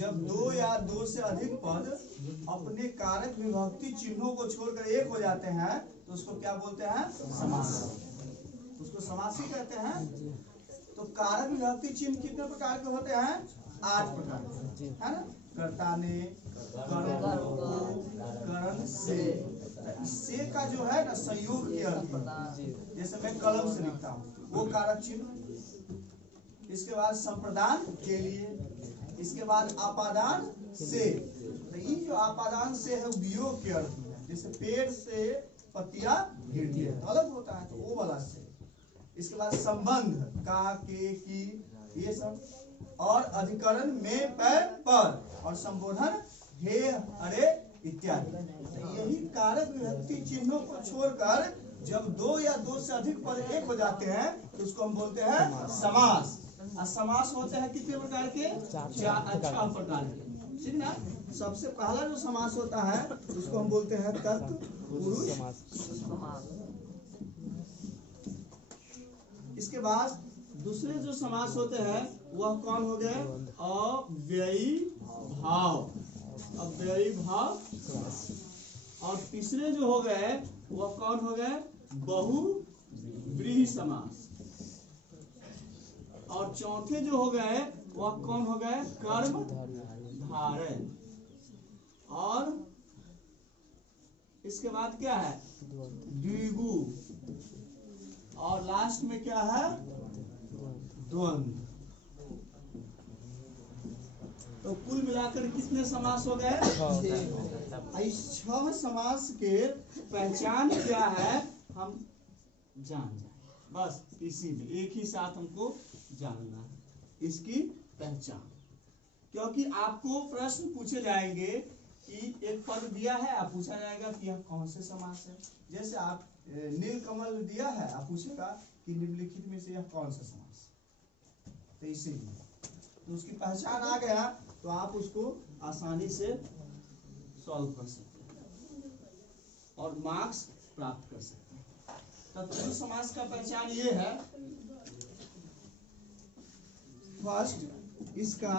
जब दो या दो से अधिक पद अपने कारक विभक्ति चिन्हों को छोड़कर एक हो जाते हैं तो उसको क्या बोलते हैं? समास। उसको समासी कहते हैं। तो कारक विभक्ति चिन्ह कितने प्रकार के होते हैं? 8 प्रकार के, है ना? कर्ता ने, करण को, करण से। से का जो है ना संयोग के अर्थ, जैसे मैं कलम से लिखता हूँ वो कारक चिन्ह। इसके बाद संप्रदान के लिए, इसके बाद आपादान से। तो ये जो आपादान से है वियोग के अर्थ में, जैसे पेड़ से पत्तियां गिरती है अलग होता है, तो वो वाला से। इसके बाद संबंध का, के, की, ये सब। और अधिकरण में, पर और संबोधन हे, अरे इत्यादि। तो यही कारक विभक्ति चिन्हों को छोड़कर जब दो या दो से अधिक पद एक हो जाते हैं तो उसको हम बोलते हैं समास। और समास होते हैं कितने प्रकार के? 4 प्रकार के, ठीक ना? सबसे पहला जो समास होता है उसको हम बोलते हैं तत्पुरुष समास। इसके बाद दूसरे जो समास होते हैं वह कौन हो गए? अव्ययी भाव, अव्ययी भाव। और तीसरे जो हो गए वह कौन हो गए? बहुव्रीहि समास। और चौथे जो हो गए वह कौन हो गए? कर्म धारय। और इसके बाद क्या है? द्विगु। और लास्ट में क्या है? द्वंद्व। तो कुल मिलाकर कितने समास हो गए? 6। इस 6 समास के पहचान क्या है हम जान जाए, बस इसी में एक ही साथ हमको जानना है इसकी पहचान। क्योंकि आपको प्रश्न पूछे जाएंगे कि एक पद दिया है, आप पूछा जाएगा कि यह कौन से समास है। जैसे आप नीलकमल दिया है, आप पूछेगा कि निम्नलिखित में से यह कौन सा समास। तो इसीलिए तो उसकी पहचान आ गया तो आप उसको आसानी से सॉल्व कर सकते हैं और मार्क्स प्राप्त कर सकते हैं। तत्पुरुष समास का पहचान ये है, फर्स्ट इसका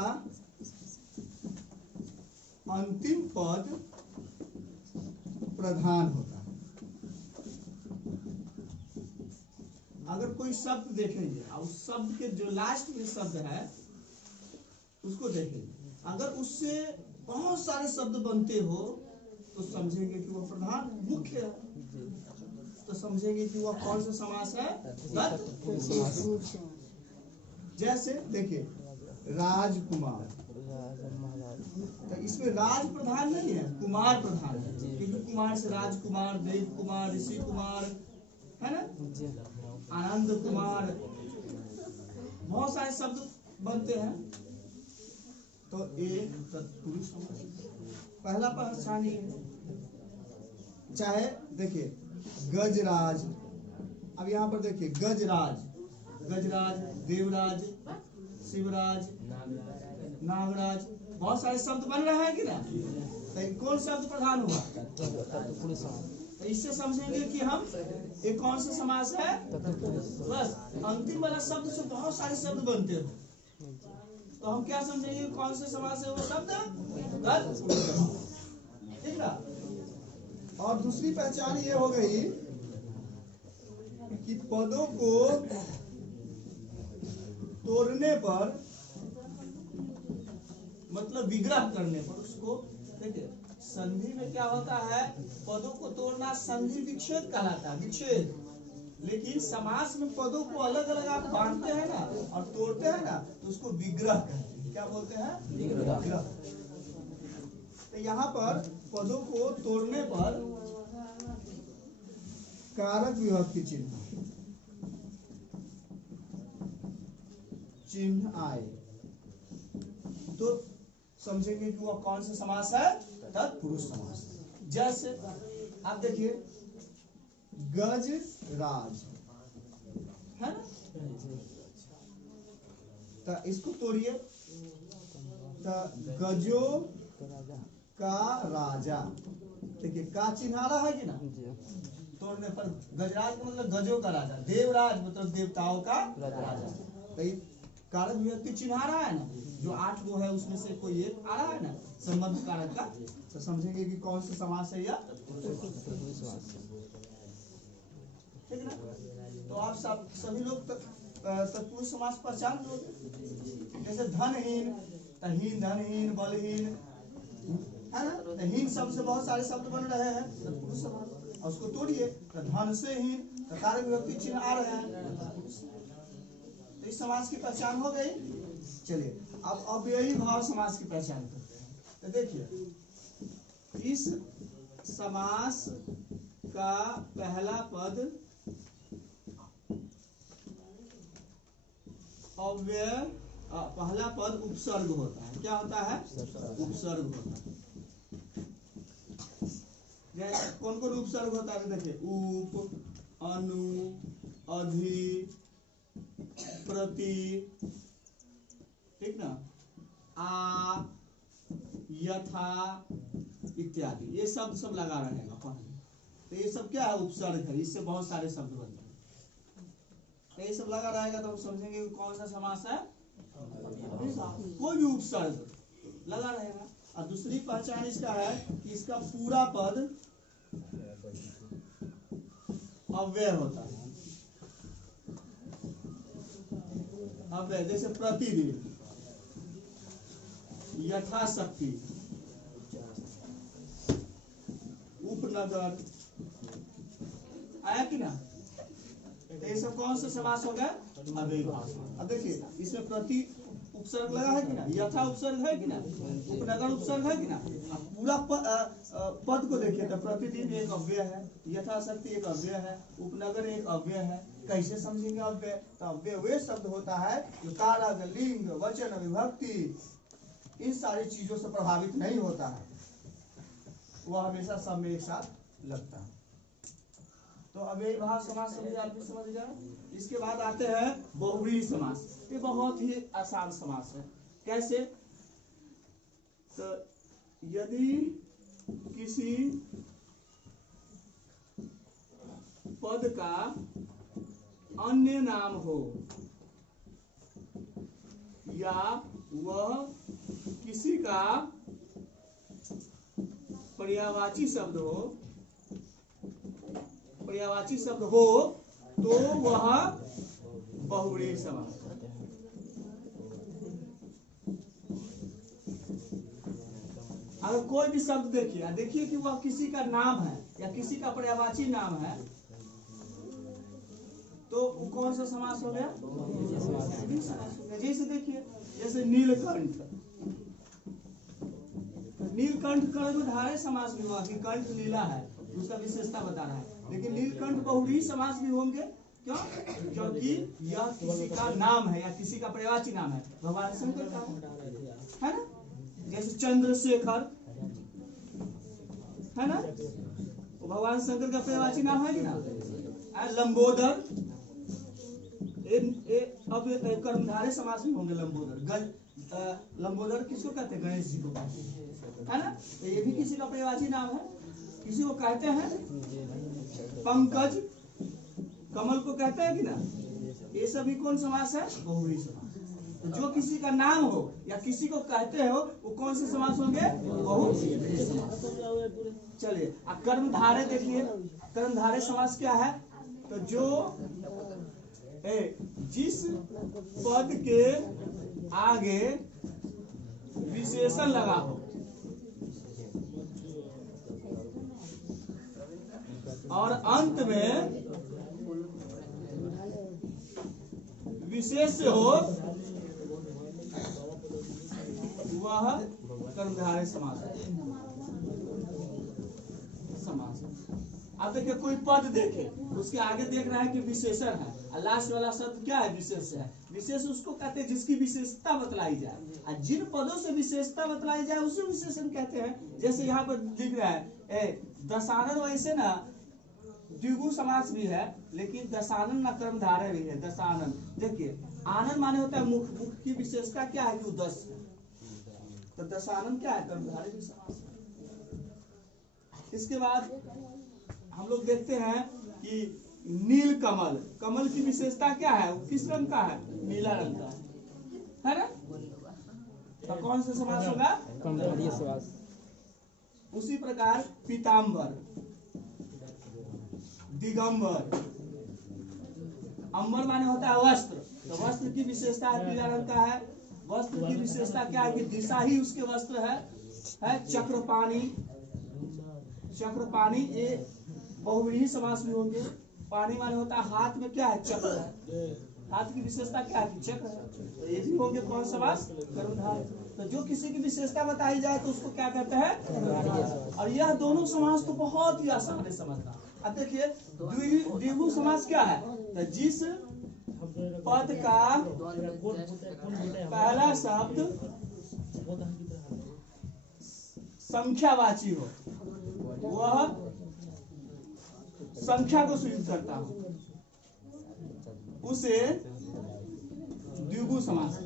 अंतिम पद प्रधान होता है। अगर कोई शब्द देखेंगे और उस शब्द के जो लास्ट में शब्द है उसको देखेंगे, अगर उससे बहुत सारे शब्द बनते हो तो समझेंगे कि वह प्रधान मुख्य है, तो समझेंगे कि वह कौन सा समास है? तत्पुरुष। जैसे देखिए राजकुमार, तो इसमें राज प्रधान नहीं है, कुमार प्रधान है, क्योंकि कुमार से राजकुमार, देव कुमार, ऋषि कुमार, है ना, आनंद कुमार, बहुत सारे शब्द बनते हैं। तो एक तत्पुरुष समास पहला पहचान है। चाहे देखिए गजराज, अब यहाँ पर देखिए गजराज, गजराज, देवराज, शिवराज, नागराज, बहुत सारे शब्द बन रहे हैं कि ना। तो कौन शब्द प्रधान हुआ? तो इससे समझेंगे कि हम एक कौन सा समास है? बस अंतिम वाला शब्द से बहुत सारे शब्द बनते हो तो हम क्या समझेंगे कौन से समास है वो शब्द? ठीक ना। और दूसरी पहचान ये हो गई कि पदों को तोड़ने पर, मतलब विग्रह करने पर, उसको देखिए संधि में क्या होता है, पदों को तोड़ना संधि विच्छेद कहलाता है, विच्छेद। लेकिन समास में पदों को अलग अलग आप बांटते हैं ना और तोड़ते हैं ना तो उसको विग्रह कहते हैं। क्या बोलते हैं? विग्रह। तो यहाँ पर पदों को तोड़ने पर कारक विभक्ति चिन्ह आए तो समझेंगे कि वह कौन सा समास है? तत्पुरुष समास। जैसे आप देखिए गजराज है ना, तो इसको तोड़िए तो गजो का राजा, देखिए का चिन्ह आ रहा है कि ना, तोड़ने पर गजराज का मतलब गजो का राजा, देवराज मतलब देवताओं का राजा। तो कारक विभक्ति चिन्ह आ रहा है ना, जो 8 गो है उसमें से कोई एक आ रहा है ना संबंध कारक का, तो समझेंगे कि कौन सा समास है यह, ठीक ना। तो आप सब सभी लोग तत्पुरुष समास पहचान लोगे। जैसे धनहीन, हीन, धनहीन, बलहीन, है ना, तो हीन शब्द से बहुत सारे शब्द बन रहे हैं तत्पुरुष समास, और उसको तोड़िए तो धन से हीन, तो कारक विभक्ति चिन्ह आ रहे हैं, तो इस समास की पहचान हो गई। चलिए अब अव्ययी भाव समास की पहचान करते हैं। तो देखिए इस समास का पहला पद अव्यय, पहला पद उपसर्ग होता है। क्या होता है? उपसर्ग होता है। कौन कौन उपसर्ग होता है? देखिए उप, अनु, अधि, प्रति, ठीक ना, आ, यथा इत्यादि, ये सब लगा रहेगा पहले। तो ये सब क्या है? उपसर्ग है। इससे बहुत सारे शब्द बनते हैं, तो ये सब लगा रहेगा तो हम समझेंगे कौन सा समास है। कोई भी उपसर्ग लगा रहेगा। और दूसरी पहचान इसका है कि इसका पूरा पद अव्यय होता है। अव्यय जैसे प्रतिदिन, यथाशक्ति, उपनगर, आया कि ना। ये सब कौन सा समास हो गया? अव्ययी भाव। अब देखिए इसमें प्रति उपसर्ग लगा है कि ना, यथा उपसर्ग है कि ना, उपनगर उपसर्ग है कि ना। अब पूरा पद को देखिए तो प्रतिदिन एक अव्यय है, यथाशक्ति एक अव्यय है, उपनगर एक अव्यय है। कैसे समझेंगे अव्यय? तो अव्यय वे शब्द होता है जो कारक, लिंग, वचन, विभक्ति इन सारी चीजों से प्रभावित नहीं होता है, वह हमेशा सब में एक साथ लगता है। तो अव्ययी भाव समास समझ गए। इसके बाद आते हैं बहुव्रीहि समास। ये बहुत ही आसान समास है। कैसे? तो यदि किसी पद का अन्य नाम हो या वह किसी का पर्यायवाची शब्द हो तो वह बहुव्रीहि समास है। अगर कोई भी शब्द देखिए कि वह किसी का नाम है या किसी का पर्यायवाची नाम है, तो वो कौन सा समास हो गया? जैसे देखिए, जैसे नीलकंठ, नीलकंठ कर्मधारय समास भी हुआ कि कंठ नीला है, उसका विशेषता बता रहा है। लेकिन नीलकंठ बहुव्रीहि समास भी होंगे। क्यों? क्योंकि यह किसी का नाम है या किसी का पर्यायवाची नाम है। भगवान शंकर का है ना। जैसे चंद्रशेखर है ना, वो भगवान शंकर का पर्यायवाची नाम है कि ना। लंबोदर, अब कर्मधारय समास में होंगे। लंबोदर किसको कहते हैं? गणेश जी को है ना। तो ये भी किसी का पर्यायवाची नाम है। किसी को कहते हैं पंकज, कमल को कहते हैं कि ना। ये सभी कौन समास है? बहुव्रीहि समास। तो जो किसी का नाम हो या किसी को कहते हो वो कौन से समास होंगे? बहुव्रीहि समास। चलिए अब कर्मधारय देखिए। कर्मधारय समास क्या है? तो जो जिस पद के आगे विशेषण लगा हो और अंत में विशेष हो, वह कर्मधारय समास है। अब देखिए कोई पद देखे, उसके आगे देख रहा है कि विशेषण है, और लास्ट वाला शब्द क्या है? विशेष है। विशेष उसको कहते हैं जिसकी विशेषता बतलाई जाए, और जिन पदों से विशेषता बतलाई जाए उसे विशेषण कहते हैं। जैसे यहाँ पर दिख रहा है दशानन, वैसे ना द्विगु समास भी है, लेकिन दशानन न कर्मधारय भी है। दशानन देखिए, आनंद माने होता है मुख, मुख की विशेषता क्या है? कि दस है। तो दशानन क्या है? कर्मधारय भी समास है। इसके बाद हम लोग देखते हैं कि नील कमल, कमल की विशेषता क्या है? वो किस रंग का है? नीला रंग का है। है ना? तो कौन सा समास होगा? कर्मधारय समास। उसी प्रकार पीताम्बर, दिगंबर, अंबर माने होता है वस्त्र। तो वस्त्र की विशेषता है पीला रंग का है। वस्त्र की विशेषता क्या है कि दिशा ही उसके वस्त्र है। चक्रपाणी, चक्रपाणी ये बहुव्रीहि समास में होंगे। पानी माने होता है हाथ में क्या है? चक्र है। हाथ की विशेषता क्या है? चक्र है। तो ये भी होंगे कौन समास? कर्मधारय। तो जो किसी की विशेषता बताई जाए तो उसको क्या कहते हैं? कर्मधारय। और यह दोनों समास तो बहुत ही आसान है समझना। अब देखिए द्विगु समास क्या है? तो जिस पद का पहला शब्द संख्यावाची हो, वह संख्या को सूचित करता हो, उसे द्विगु समास।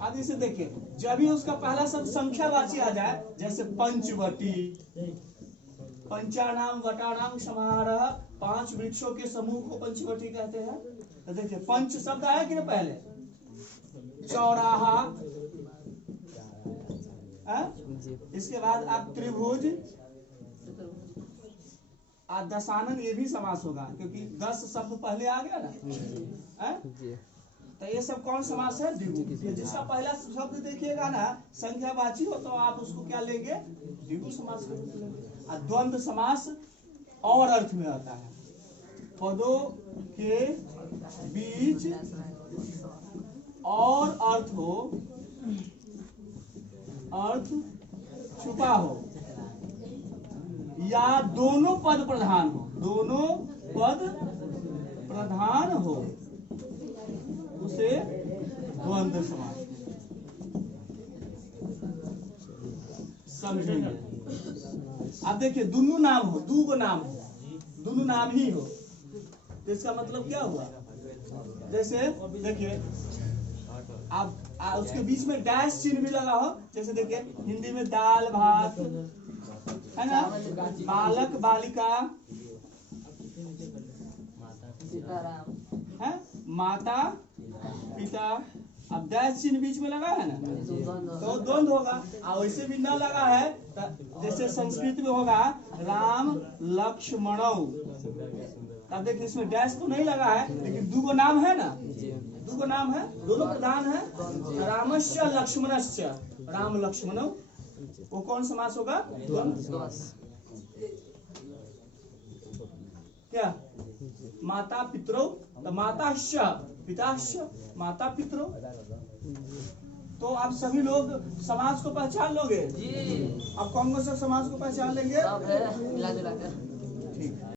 अब इसे देखिए, जब भी उसका पहला शब्द संख्यावाची आ जाए, जैसे पंचवटी, पंचानाम वटानाम समारोह, 5 वृक्षों के समूह को पंचवटी कहते हैं। तो देखिए पंच शब्द आया कि ना पहले, चौराहा, इसके बाद आप त्रिभुज, दशानन, ये भी समास होगा क्योंकि 10 शब्द पहले आ गया ना। तो ये सब कौन समास है? द्विगु। जिसका पहला शब्द देखिएगा ना संख्यावाची हो तो आप उसको क्या लेंगे? द्विगु समास लेंगे। द्वंद्व समास और अर्थ में आता है, पदों के बीच और अर्थ हो, अर्थ छुपा हो, या दोनों पद प्रधान हो, दोनों पद प्रधान हो, उसे द्वंद्व समास समझेंगे। अब देखिए दोनों नाम हो, दो नाम हो, दोनों नाम ही हो, तो इसका मतलब क्या हुआ? जैसे देखिए आप उसके बीच में डैश चिन्ह भी लगा हो, जैसे देखिए हिंदी में दाल भात है ना, बालक बालिका है, माता पिता। अब डैश चिन्ह बीच में लगा है ना तो द्वंद्व होगा। और वैसे भी न लगा है तो जैसे संस्कृत में होगा राम लक्ष्मणौ। अब देखिए इसमें डैश तो नहीं लगा है लेकिन दो नाम है ना, दो नाम है, दोनों प्रधान है, रामस्य लक्ष्मणस्य, राम लक्ष्मणौ, वो कौन समास होगा? द्वंद्व। क्या? माता पितरौ, तो माताश्च पिताश्च, माता पितरौ। तो आप सभी लोग समाज को पहचान लोगे? अब कौन कौन सा समाज को पहचान लेंगे? मिला जुला कर। ठीक।